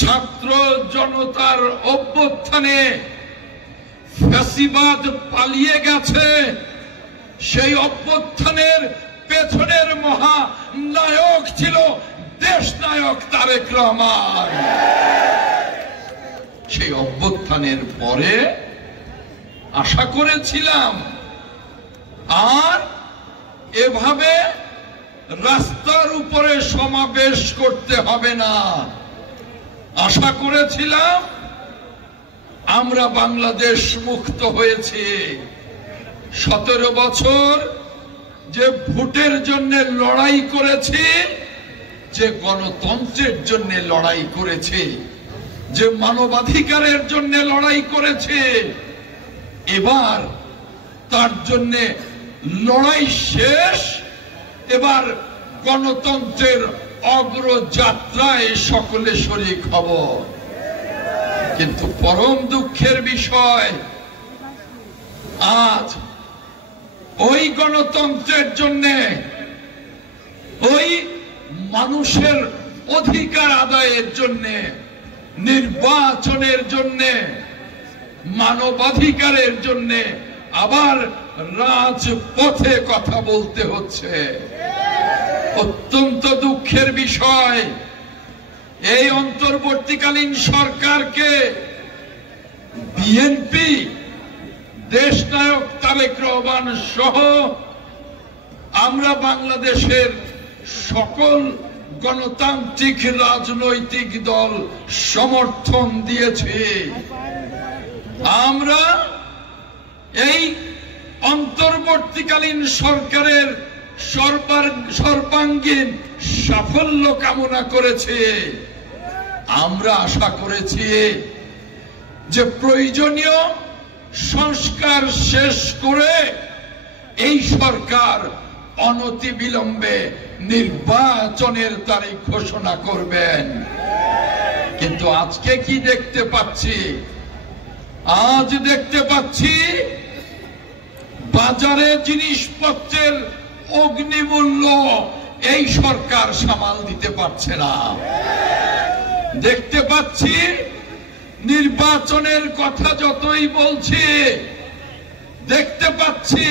ছাত্র জনতার অভ্যুত্থানে ফ্যাসিবাদ পালিয়ে গেছে, সেই অভ্যুত্থানের পেছনের মহানায়ক ছিল দেশনায়ক তারেক রহমান। সেই অভ্যুত্থানের পরে আশা করেছিলাম আর এভাবে রাস্তার উপরে সমাবেশ করতে হবে না। আশা করেছিলাম আমরা বাংলাদেশ মুক্ত হয়েছি। 17 বছর যে ভোটের জন্য লড়াই করেছি, যে গণতন্ত্রের জন্য লড়াই করেছি, যে মানবাধিকারের জন্য লড়াই করেছি, এবার তার জন্য লড়াই শেষ। এবার গণতন্ত্রের অগ্রযাত্রায় সকলে শরীক হব। কিন্তু পরম দুঃখের বিষয়, আজ ওই গণতন্ত্রের জন্য, ওই মানুষের অধিকার আদায়ের জন্য, নির্বাচনের জন্য, মানবাধিকারের জন্য আবার রাজপথে কথা বলতে হচ্ছে। অত্যন্ত দুঃখের বিষয়, এই অন্তর্বর্তীকালীন সরকারকে বিএনপি, দেশনায়ক তারেক রহমান সহ আমরা বাংলাদেশের সকল গণতান্ত্রিক রাজনৈতিক দল সমর্থন দিয়েছি। আমরা এই অন্তর্বর্তীকালীন সরকারের সর্বাঙ্গীন সাফল্য কামনা করেছি। আমরা আশা করেছি যে প্রয়োজনীয় সংস্কার শেষ করে এই সরকার অনতিবিলম্বে নির্বাচনের তারিখ ঘোষণা করবেন। কিন্তু আজকে কি দেখতে পাচ্ছি? আজ দেখতে পাচ্ছি বাজারে জিনিসপত্রের অগ্নিমূল্য এই সরকার সামাল দিতে পারছে না। দেখতে পাচ্ছি নির্বাচনের কথা যতই বলছি, দেখতে পাচ্ছি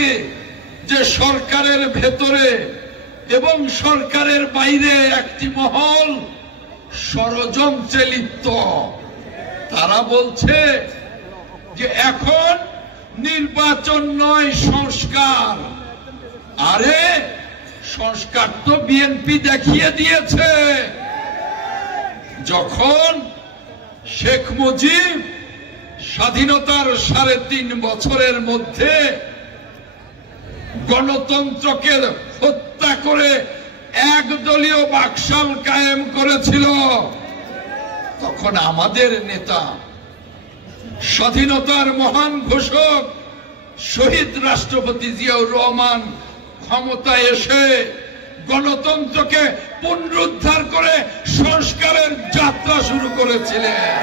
যে সরকারের ভেতরে এবং সরকারের বাইরে একটি মহল ষড়যন্ত্রে লিপ্ত। তারা বলছে যে এখন নির্বাচন নয়, সংস্কার। আরে সংস্কার তো বিএনপি দেখিয়ে দিয়েছে। যখন শেখ মুজিব স্বাধীনতার 3.5 বছরের মধ্যে গণতন্ত্রকে হত্যা করে একদলীয় বাকশাল কায়েম করেছিল, তখন আমাদের নেতা, স্বাধীনতার মহান ঘোষক শহীদ রাষ্ট্রপতি জিয়াউর রহমান ক্ষমতায় এসে গণতন্ত্রকে পুনরুদ্ধার করে সংস্কারের যাত্রা শুরু করেছিলেন।